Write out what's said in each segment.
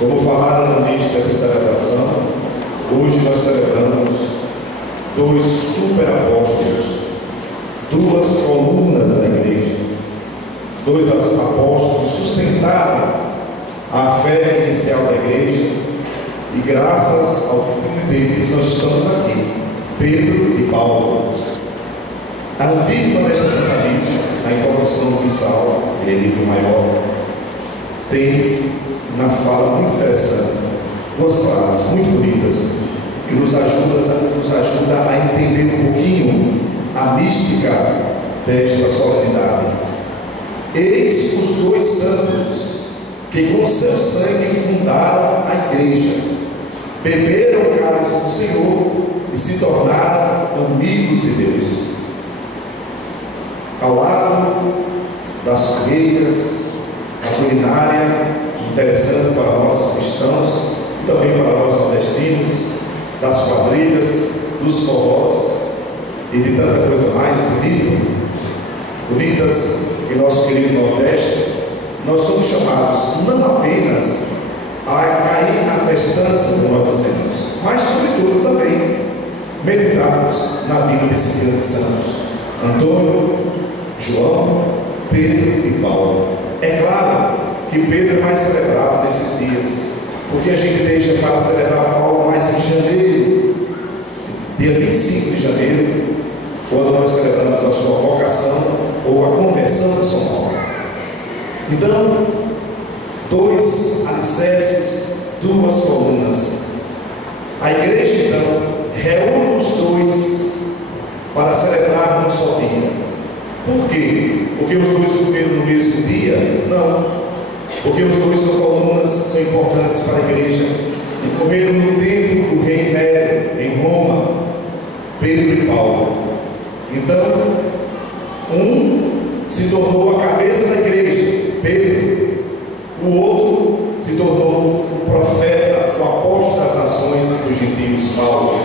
Como falaram no início dessa celebração, hoje nós celebramos dois super apóstolos, duas colunas da igreja, dois apóstolos sustentaram a fé inicial da igreja, e graças ao testemunho deles nós estamos aqui, Pedro e Paulo. A antífona desta Santa Missa, a introdução do missal, ele é livro maior, tem uma fala muito interessante, duas frases muito bonitas, que nos ajuda a entender um pouquinho a mística desta solenidade. Eis os dois santos que com seu sangue fundaram a igreja, beberam o cálice do Senhor e se tornaram amigos de Deus. Ao lado das fogueiras, a culinária interessante para nós cristãos e também para nós nordestinos, das quadrilhas, dos forrós e de tanta coisa mais bonitas em nosso querido Nordeste, nós somos chamados não apenas a cair na festança, como nós dizemos, mas sobretudo também meditarmos na vida desses grandes santos, Antônio, João, Pedro e Paulo. É claro que Pedro é mais celebrado nesses dias, porque a gente deixa para celebrar Paulo mais em janeiro, dia 25 de janeiro, quando nós celebramos a sua vocação ou a conversão de São Paulo. Então, dois alicerces, duas colunas. A igreja então reúne os dois para celebrar um só dia. Por quê? Porque os dois morreram no mesmo dia? Não. Porque os dois são colunas, são importantes para a igreja e morreram no tempo do rei Nero, em Roma, Pedro e Paulo. Então, um se tornou a cabeça da igreja, Pedro. O outro se tornou o profeta, o apóstolo das nações dos gentios, Paulo.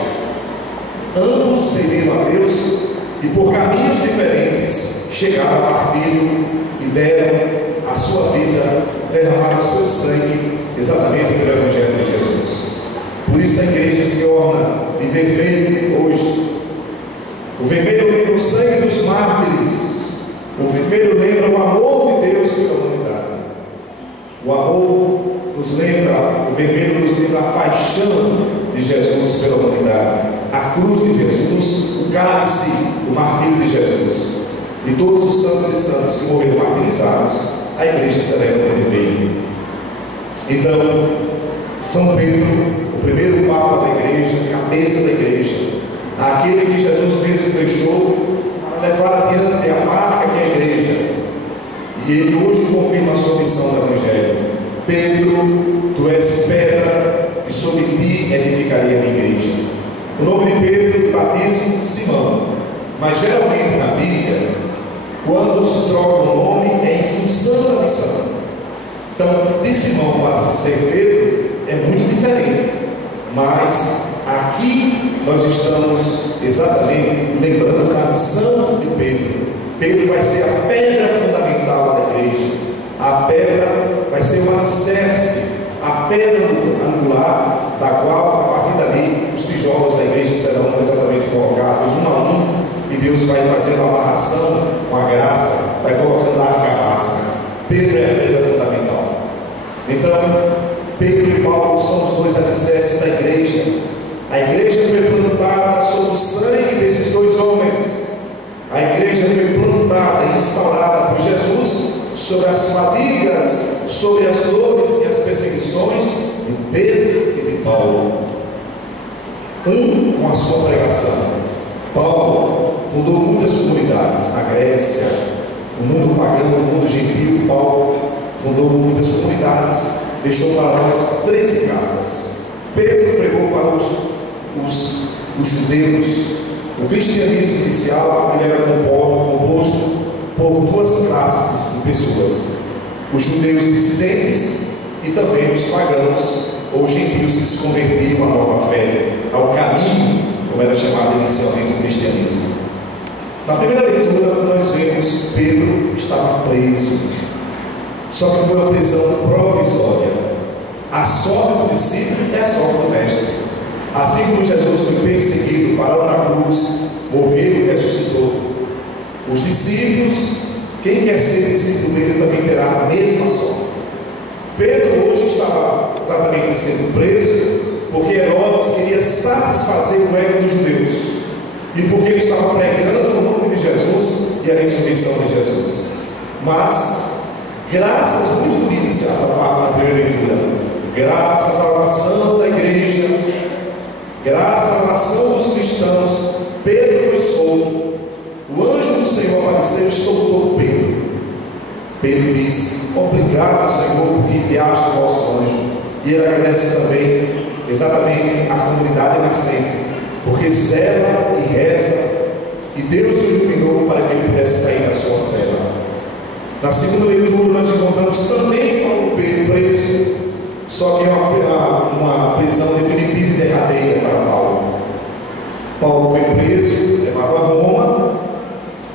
Ambos serviram a Deus e por caminhos diferentes chegaram ao martírio e deram a sua vida, derramaram o seu sangue exatamente pelo Evangelho de Jesus. Por isso a igreja se orna de vermelho hoje. O vermelho lembra o sangue dos mártires. O vermelho lembra o amor de Deus pela humanidade. O amor nos lembra, o vermelho nos lembra a paixão de Jesus pela humanidade, a cruz de Jesus, o cálice, o martírio de Jesus. E todos os santos e santas que morreram martirizados, a igreja celebra de vermelho. Então, São Pedro, o primeiro papa da igreja, cabeça da igreja, aquele que Jesus mesmo deixou para levar adiante a marca que é a igreja, e ele hoje confirma a sua missão do Evangelho. Pedro, tu és pedra, e sobre ti edificarei a minha igreja. O nome de Pedro de batismo, Simão, mas geralmente na Bíblia, quando se troca o nome, é em função da missão. Então, de Simão para ser Pedro é muito diferente, mas aqui nós estamos exatamente lembrando da missão de Pedro. Pedro vai ser a pedra fundamental da igreja, a pedra vai ser o alicerce, a pedra angular, da qual, a partir dali, os tijolos da igreja serão exatamente colocados um a um, e Deus vai fazendo a amarração com a graça, vai colocando a argamassa. Pedro é a pedra fundamental. Então, Pedro e Paulo são os dois alicerces da igreja. A igreja foi plantada sob o sangue desses dois homens. A igreja foi plantada e instaurada por Jesus sobre as fadigas, sobre as dores e as perseguições de Pedro e de Paulo. Um com a sua pregação. Paulo fundou muitas comunidades na Grécia, no mundo pagão, no mundo gentil. Paulo fundou muitas comunidades, deixou para nós 13 cartas. Pedro pregou para os judeus. O cristianismo inicial ele era composto por duas classes de pessoas: os judeus dissidentes e também os pagãos ou gentios que se convertiam à nova fé, ao caminho, como era chamado inicialmente o cristianismo. Na primeira leitura nós vemos Pedro estava preso, só que foi uma prisão provisória. A sorte do discípulo é a sorte do mestre. Assim como Jesus foi perseguido, parou na cruz, morreu e ressuscitou, os discípulos, quem quer ser discípulo dele também terá a mesma sorte. Pedro hoje estava exatamente sendo preso porque Herodes queria satisfazer o ego dos judeus e porque ele estava pregando o nome de Jesus e a ressurreição de Jesus. Mas, graças, muito bonita essa parte na primeira leitura, graças à oração da igreja, graças à oração dos cristãos, Pedro foi solto. O anjo do Senhor apareceu e soltou Pedro. Pedro diz: obrigado, Senhor, porque enviaste o vosso anjo. E ele agradece também exatamente a comunidade nascente, porque zela e reza, e Deus o iluminou para que ele pudesse sair da sua cela. Na segunda leitura nós encontramos também Paulo preso, só que é uma prisão definitiva e derradeira para Paulo. Paulo foi preso, levado a Roma,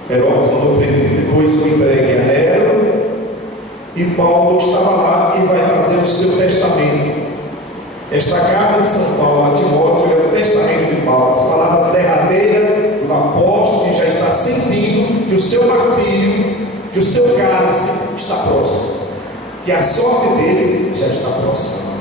Herodes mandou prender, depois foi entregue a Nero, e Paulo estava lá e vai fazer o seu testamento. Esta carta de São Paulo a Timóteo é o testamento de Paulo, as palavras derradeiras do apóstolo que já está sentindo que o seu martírio, que o seu cálice está próximo, que a sorte dele já está próxima.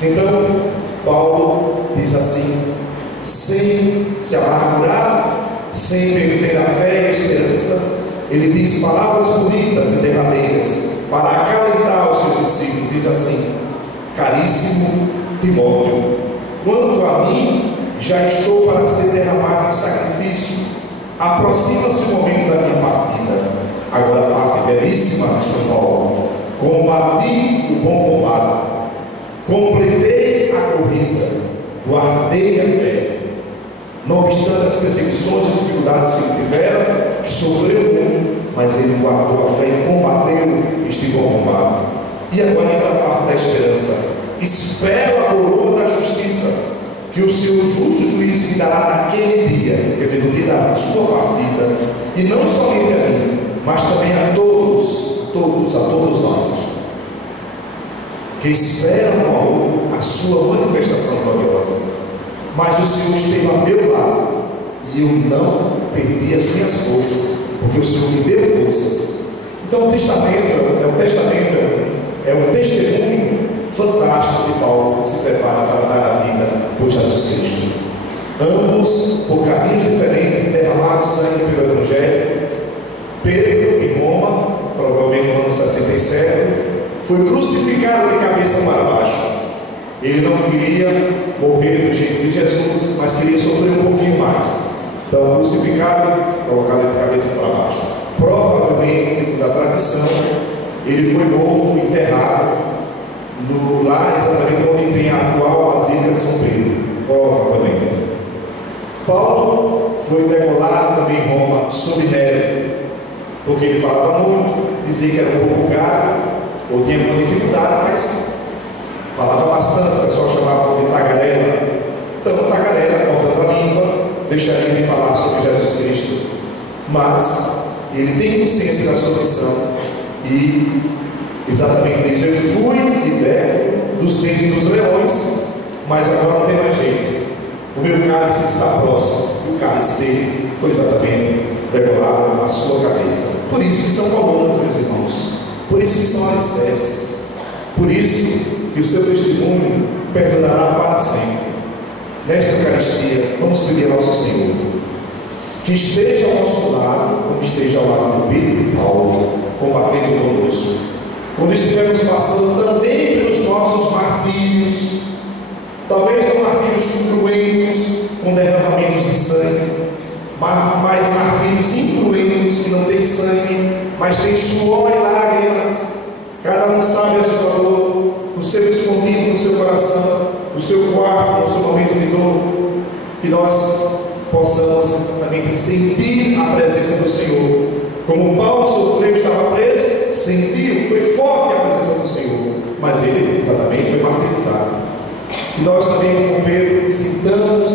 Então, Paulo diz assim, sem se amargurar, sem perder a fé e a esperança, ele diz palavras bonitas e derradeiras para acalentar os seus discípulos. Diz assim: caríssimo Timóteo, quanto a mim, já estou para ser derramado em sacrifício. Aproxima-se o momento da minha partida. Agora, a parte belíssima de São Paulo: combati o bom combate, completei a corrida, guardei a fé. Não obstante as perseguições e dificuldades que ele tivera, que sofreu muito, mas ele guardou a fé e combateu este bom combate. E agora entra a parte da esperança: espero a coroa da justiça, que o seu justo juiz me dará naquele dia, quer dizer, no dia da sua partida, e não somente a mim, mas também a todos nós, que esperam a sua manifestação gloriosa. Mas o Senhor esteve ao meu lado, e eu não perdi as minhas forças, porque o Senhor me deu forças. Então o testamento é um testemunho fantástico de Paulo, que se prepara para dar a vida por Jesus Cristo. Ambos, por caminhos diferentes, derramaram sangue pelo Evangelho. Pedro, em Roma, provavelmente no ano 67, foi crucificado de cabeça para baixo. Ele não queria morrer do jeito de Jesus, mas queria sofrer um pouquinho mais. Então, crucificado, colocado de cabeça para baixo. Provavelmente, segundo a tradição, ele foi morto, enterrado lá exatamente onde tem a atual Basílica de São Pedro. Provavelmente. Paulo foi degolado também em Roma sob Nero, porque ele falava muito, dizia que era um pouco caro, ou tinha uma dificuldade, mas falava bastante. O pessoal chamava de tagarela. Então, tagarela, cortando a língua, deixaria de falar sobre Jesus Cristo. Mas ele tem consciência da sua missão e exatamente diz: eu fui liberto dos dentes dos leões, mas agora não tem mais jeito. O meu cálice está próximo. E o cálice dele foi exatamente degolado à sua cabeça. Por isso que são colunas, meus irmãos. Por isso que são alicerces. Por isso que o seu testemunho perdurará para sempre. Nesta Eucaristia, vamos pedir ao nosso Senhor que esteja ao nosso lado, como esteja ao lado de Pedro e Paulo, combatendo conosco. Quando estivermos passando também pelos nossos martírios, talvez não martírios cruentos, com derramamentos de sangue, mas martírios incruentos, que não tem sangue, mas tem suor e lágrimas. Cada um sabe a sua dor, o seu escondido no seu coração, no seu quarto, no seu momento de dor. Que nós possamos exatamente sentir a presença do Senhor. Como Paulo sofreu, estava preso, sentiu, foi forte a presença do Senhor, mas ele exatamente foi martirizado. Que nós também, como Pedro, sintamos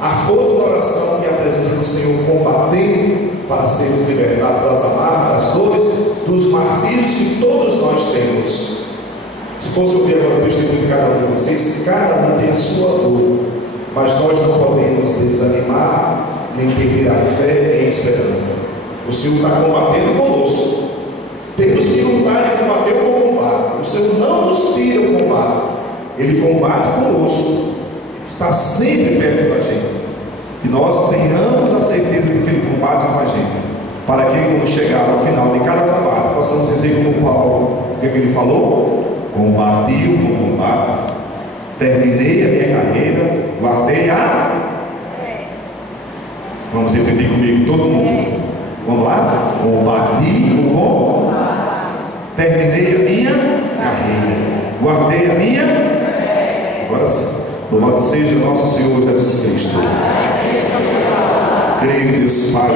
a força da oração e a presença do Senhor, combatendo para sermos libertados das amarras, das dores, dos martírios que todos nós temos. Se fosse ouvir agora o testemunho de cada um, sei se cada um tem a sua dor, mas nós não podemos desanimar, nem perder a fé e a esperança. O Senhor está combatendo conosco. Temos que lutar e combater o bom combate. O Senhor não nos tira o combate, Ele combate conosco, está sempre perto da gente. Que nós tenhamos a certeza de que Ele combate com a gente, para que quando chegar ao final de cada trabalho, possamos dizer como Paulo, o que ele falou? Combati o bom combate, terminei a minha carreira, guardei a... Vamos repetir comigo, todo mundo junto. Vamos lá? Combati o bom, terminei a minha carreira, guardei a minha... Agora sim. Louvado seja nosso Senhor Jesus Cristo. Creio em Deus Pai.